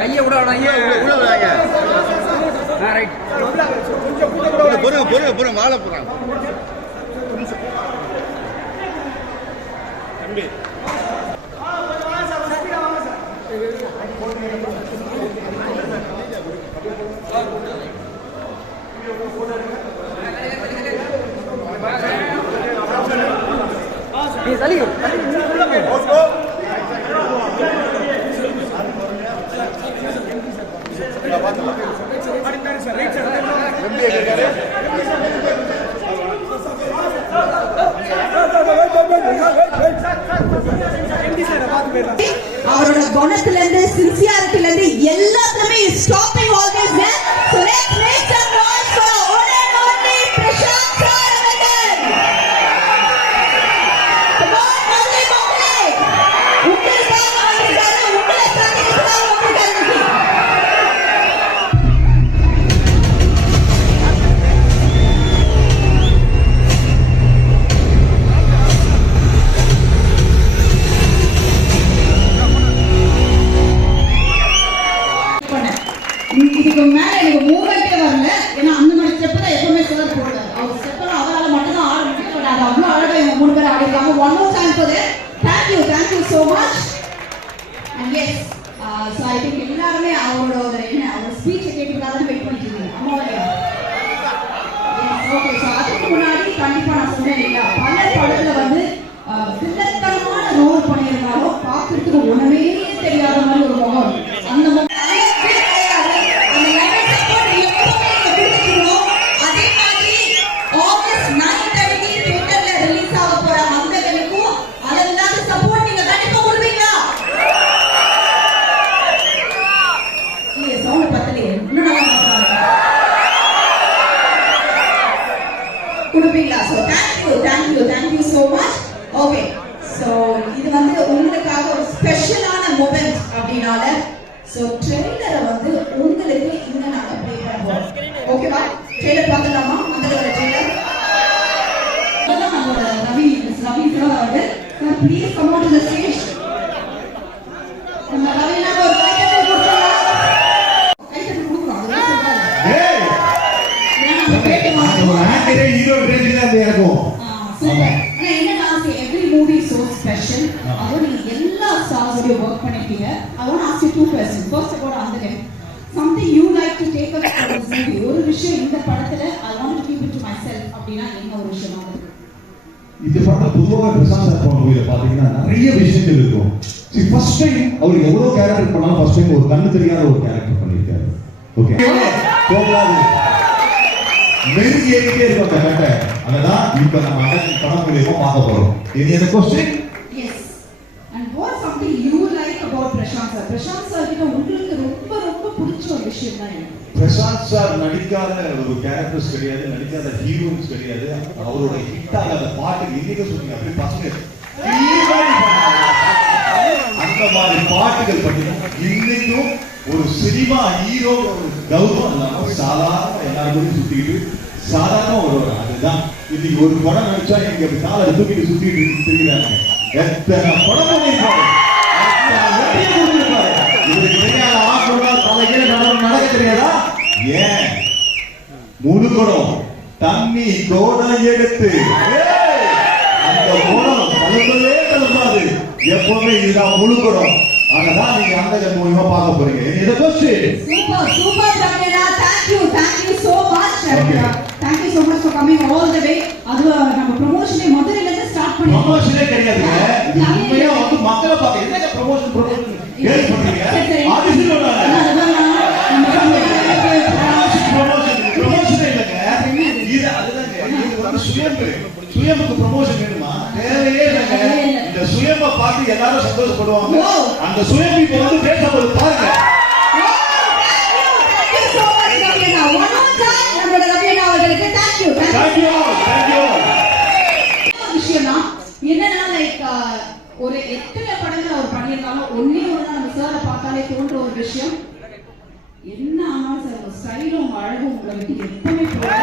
கையை விட மாலை போறாங்க தம்பி. அவரோட குணத்துல இருந்து சின்சியாரிட்டில இருந்து எல்லாத்துலயுமே stopping always there. So let's make some noise for one and only Prashanth sir அவர்கள். கம் ஆன் மதுரை மக்களே, உங்களுக்காக வந்திருக்காரு, உங்களை சந்திக்கிறதுக்காக வந்திருக்காரு. இதுக்கு மேல எனக்கு மூவ்மெண்டே வரல. ஏன்னா அந்த மாதிரி ஸ்டெப் தான் எப்பவுமே சார் போடுறாரு. அவர் ஸ்டெப் அவரால் மட்டும் தான் ஆட முடியும். பட் அது அவ்வளோ அழகாக இவங்க 3 பேர் ஆடிருக்காங்க. One more time for that. Thank you so much. And yes so I think எல்லாருமே அவரோட அவர் ஸ்பீச்சை கேட்டுக்காக தான் வெயிட் பண்ணிட்டு இருக்கீங்க. அம்மாவையா ஓகே. ஸோ அதுக்கு முன்னாடி கண்டிப்பாக நான் சொன்னேன் இல்லையா, பல படத்தில் வந்து வில்லத்தனமான ரோல் பண்ணியிருந்தாலும் பார்க்கறதுக்கு ஒன்றுமே தெரியாத மாதிரி ஒரு முகம். அந்த முகம் கொடுப்பீங்களா? So thank you so much. Okay, so இது வந்து உங்களுக்காக ஒரு ஸ்பெஷலான மொமெண்ட் அப்படின்னால ஸோ ட்ரெய்லரை வந்து உங்களுக்கு இங்க நாங்கள் ப்ளே பண்ணுவோம். ஓகேவா? ட்ரெய்லர் பார்க்கலாமா? அந்த ட்ரெய்லர் அதான் நம்மளோட ரவி சார் அவர்கள். Sir please come on to the stage. நம்ம ரவினா ஒரு கைத்தட்டல் கொடுக்கலாம். கைத்தட்டல் கொடுக்கலாம். அது சொல்றாங்க. ஏய் நம்ம பேட்டி மாத்துவோம். ஆக்டரே ஹீரோ ரேஞ்சில தான் இருக்கும். சூப்பர். ஆனா என்னன்னா every movie is so special. அதோட நீங்க எல்லா ஸ்டார்ஸோட வர்க் பண்ணிருக்கீங்க. I want to ask you 2 questions. First about Andhran. Something you like to take up from this movie. ஒரு விஷயம் இந்த படத்துல I want to keep it to myself அப்படினா என்ன ஒரு விஷயம் அது? இந்த படத்துல பொதுவாக பிரசாந்த் சார் பண்ண மூவில பாத்தீங்கன்னா நிறைய விஷயங்கள் இருக்கும். See first time அவர் எவ்வளவு கேரக்டர் பண்ணாலும் first time ஒரு கண்ணு தெரியாத ஒரு கேரக்டர் பண்ணிருக்காரு. ஓகே. போகலாது. மெருகி ஏறிட்டே இருக்கும் அந்த கேரக்டர். அததான் இப்ப நம்ம படம் மூலமா பார்க்க போறோம். Any other question? Yes. And what something you like about Prashant sir? Prashant sir கிட்ட உங்களுக்கு ரொம்ப பிடிச்ச ஒரு விஷயம் தான் என்ன? பிரசாந்த் சார் நடிக்காத ஒரு கேரக்டர்ஸ் கிடையாது, நடிக்காத ஹீரோயின்ஸ் கிடையாது. அவரோட ஹிட் ஆகாத பாட்டு இன்னைக்கு சொன்னீங்க அப்படி பசங்க அந்த மாதிரி பாட்டுகள் பண்ணி இன்னைக்கும் ஒரு சினிமா ஹீரோ ஒரு கௌரவம் இல்லாம சாதாரண எல்லாரும் சுத்திட்டு சாதாரண ஒரு அதுதான் இன்னைக்கு ஒரு படம் நடிச்சா இங்க காலை தூக்கிட்டு சுத்திட்டு தெரியுறாங்க. எத்தனை படம் பண்ணிருப்பாரு, இதுக்கு தெரியாத ஆசை தலைகீழ நடக்க தெரியாதா? ஏன் முழு குடம் தண்ணி கோடம் எடுத்து அந்த குடம் தழும்பலே தழும்பாது, எப்பவுமே இதுதான் முழு குடம். அதனால நீங்க அந்த மூலமா பார்க்க போறீங்க. இத question super Ramya. thank you so much Ramya. thank you so much for coming all the way. அது நம்ம ப்ரமோஷனே மதுரையில இருந்து ஸ்டார்ட் பண்ணி ப்ரமோஷனே கிடையாதுங்க. உண்மையா வந்து மக்களை பார்க்க என்னங்க ப்ரமோஷன் கேள் பண்றீங்க? ஆதிசி சொல்றாங்க ப்ரமோஷன் இல்லங்க. இது அதுதாங்க. இது வந்து சுயமுக்கு ப்ரமோஷன் வேணுமா? தேவையே இல்லங்க. இந்த சுயம பார்த்து எல்லாரும் சந்தோஷப்படுவாங்க. அந்த சுயம் இப்ப வந்து பேசப்படுது பாருங்க. என்னன்னா லைக் ஒரு எத்தனை படங்கள் அவர் பண்ணியிருந்தாலும் ஒன்னே ஒன்று நம்ம சாரை பார்த்தாலே தோன்ற ஒரு விஷயம் என்ன ஆனாலும் சார் உங்க ஸ்டைலும் உங்க அழகும் உங்களை விட்டு எப்பவுமே போகும்.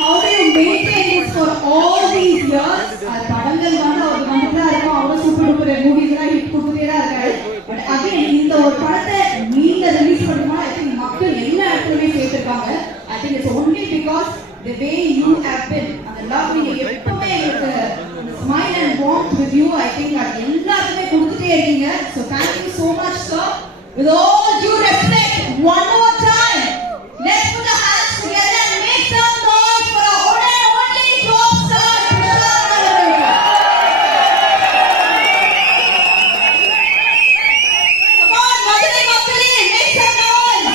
How do you maintain this for all these years. படங்கள் வந்து அவர் வந்துட்டா இருக்கும், அவரும் சூப்பர் டூப்பர் மூவிஸ் எல்லாம் ஹிட் கொடுத்துட்டே தான் இருக்காரு. பட் அகைன் இந்த ஒரு படத்தை நீங்க ரிலீஸ் பண்ணுமா, ஐ திங்க் மக்கள் எல்லா இடத்துலயுமே சேர்த்திருக்காங்க. I think it's only because the way you have been, அந்த லவ் நீங்க எப்பவுமே எங்களுக்கு smile and warmth with you, I think அது எல்லாருமே கொடுத்துட்டே இருக்கீங்க. So thank you so much sir. With all due respect, one more time, let's put our hands together and make some noise for our own and only top star, Prashant Nagarkar. Come on, Madurai Makkale, make some noise.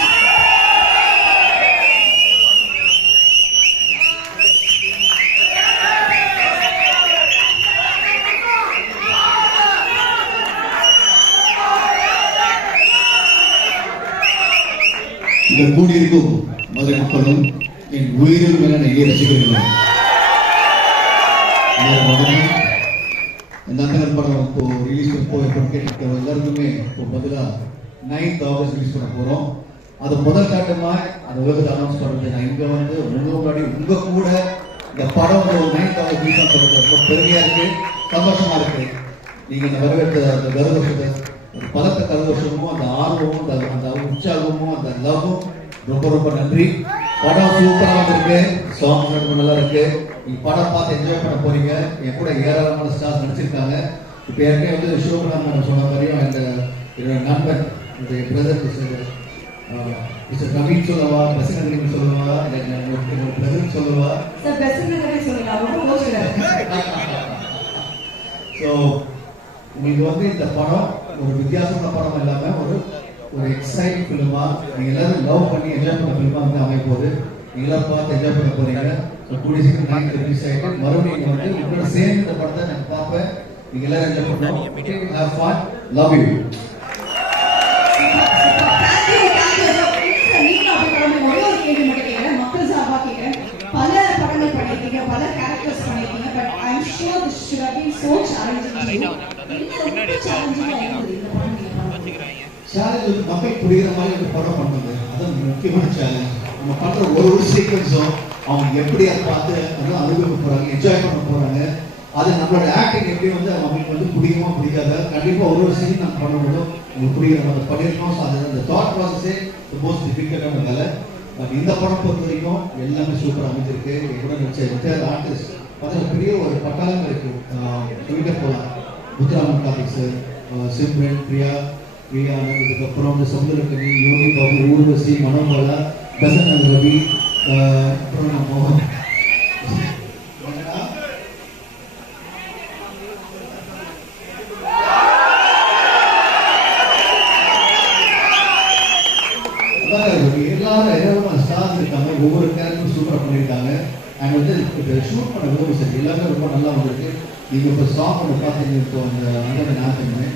இங்க கூடியிருக்கும் மதுரை மக்களும் என் உயிரில் மேலான இளைய ரசிகர்களும் இந்த அந்தகன் படம் இப்போ ரிலீஸ் பண்ண கேட்டு எல்லாருக்குமே இப்போ பதிலாக 9th ஆகஸ்ட் ரிலீஸ் பண்ண போகிறோம். அது முதல் காட்டமாக அந்த உலகத்தை அனௌன்ஸ் பண்ணுறது நான் இங்கே வந்து முன்னாடி உங்கள் கூட இந்த படம் வந்து 9th ஆகஸ்ட் ரிலீஸ் பண்ணுறது ரொம்ப பெருமையாக இருக்குது, சந்தோஷமாக இருக்குது. நீங்கள் இந்த வரவேற்ற அந்த கருவசத்தை ஒரு பலத்த கருவசமும் அந்த ஆர்வமும் அந்த உற்சாகமும் அந்த லவ்வும் ரொம்ப ரொம்ப நன்றி. படம் சூப்பராக இருக்கு, சாங்ஸ் ரொம்ப நல்லா இருக்கு. நீங்க படம் பார்த்து என்ஜாய் பண்ண போறீங்க. என் கூட ஏராளமான ஸ்டார்ஸ் நடிச்சிருக்காங்க. இப்போ ஏற்கனவே வந்து சிவகுமார் மேடம் சொன்ன மாதிரியும் என்னோட நண்பன் என்னுடைய பிரதர் மிஸ்டர் நவீன் சொல்லவா, பெசன் சொல்லவா, என்னோட பிரதர் சொல்லவா, ஸோ உங்களுக்கு வந்து இந்த படம் ஒரு வித்தியாசமான படம் இல்லாம ஒரு எக்ஸைட்டிங் ஃபிலிமா, நீங்க எல்லாரும் லவ் பண்ணி என்ஜாய் பண்ண ஃபிலிமா வந்து அமைய போகுது. நீங்க எல்லாரும் பார்த்து என்ஜாய் பண்ண போறீங்க. ஸோ கூடிய சீக்கிரம் 9th ரிலீஸ் ஆயிட்டு மறுபடியும் வந்து உங்களோட சேர்ந்து இந்த படத்தை நான் பார்ப்பேன். நீங்க எல்லாரும் என்ஜாய் பண்ணணும். Have fun, love you. மக்கள் சார்பா கேட்கிறேன், பல படங்கள் பண்ணிருக்கீங்க, பல கேரக்டர்ஸ் பண்ணிருக்கீங்க, but I am sure this should have been so challenging to you. Challenge வந்து மக்கள் புரிகிற மாதிரி ஒரு படம் பண்ணுறது அதான் முக்கியமான சேலஞ்ச். நம்ம பண்ணுற ஒரு சீக்வன்ஸும் அவங்க எப்படி அதை பார்த்து அதெல்லாம் அனுபவிக்க போகிறாங்க, என்ஜாய் பண்ண போகிறாங்க. அது நம்மளோட ஆக்டிங் எப்படி வந்து அவங்களுக்கு வந்து பிடிக்குமா பிடிக்காத கண்டிப்பாக ஒரு சீன் நம்ம பண்ணும்போது உங்களுக்கு புரிகிற நம்ம பண்ணியிருக்கோம். ஸோ அது அந்த தாட் ப்ராசஸே மோஸ்ட் டிஃபிகல்ட்டான வேலை. பட் இந்த படம் பொறுத்த வரைக்கும் எல்லாமே சூப்பராக அமைஞ்சிருக்கு. கூட நடிச்ச ஆர்டிஸ்ட் பார்த்தா பெரிய ஒரு பட்டாளம் இருக்கு. சொல்லிட்டே போகலாம். முத்துராமன் கார்த்திக் சார், சிம்ரன், பிரியா இதுக்கப்புறம் வந்து சமுதிரக்கனி, யோகி பாபு, ஊர்வசி, மனோபாலா, பெசன் ரவி, அப்புறம் நான் மோகன், எல்லாரும் ஸ்டார்ஸ் இருக்காங்க. ஒவ்வொரு கேரக்டரும் சூப்பராக பண்ணியிருக்காங்க. அண்ட் வந்து இப்போ ஷூட் பண்ண விதம் சரி எல்லாமே ரொம்ப நல்லா வந்திருக்கு. நீங்கள் இப்போ சாங் ஒன்று பார்த்தீங்க, இப்போ அந்த அங்கே நாட்டுமே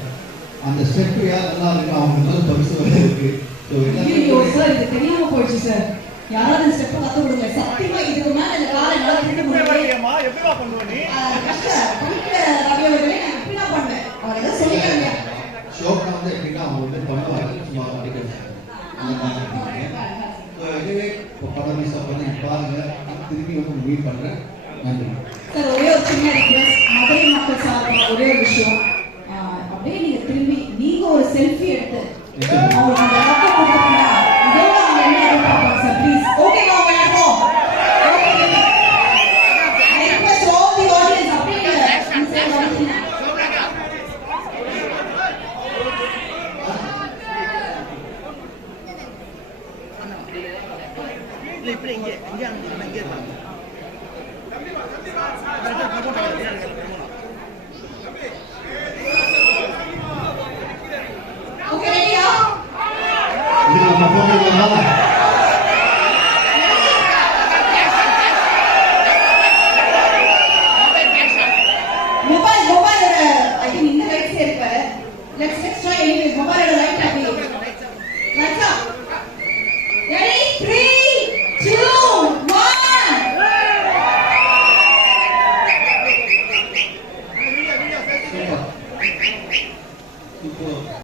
அந்த ஸ்டெப் யார் நல்லா இருக்கு அவங்க நல்ல பரிசு வர இருக்கு. ஸோ சார் இது தெரியாம போயிடுச்சு சார், யாராவது ஸ்டெப் கத்து கொடுங்க. சத்தியமா இதுக்கு மேல இந்த காலை நல்லா கிட்ட முடியலையேமா, எப்படிடா பண்ணுவ நீ? படிக்கிற ரவி அவர்களே நான் எப்படிடா பண்ணேன், அவர் ஏதோ சொல்லிட்டாங்க. ஷோக்கா வந்து எப்படின்னா அவங்க வந்து பண்ணுவாங்க சும்மா படிக்கிறது அந்த மாதிரி. ஸோ எனிவே இப்போ படம் மிஸ் பண்ணி பாருங்க. திரும்பி வந்து மீட் பண்ணுறேன். நன்றி சார். ஒரே ஒரு சின்ன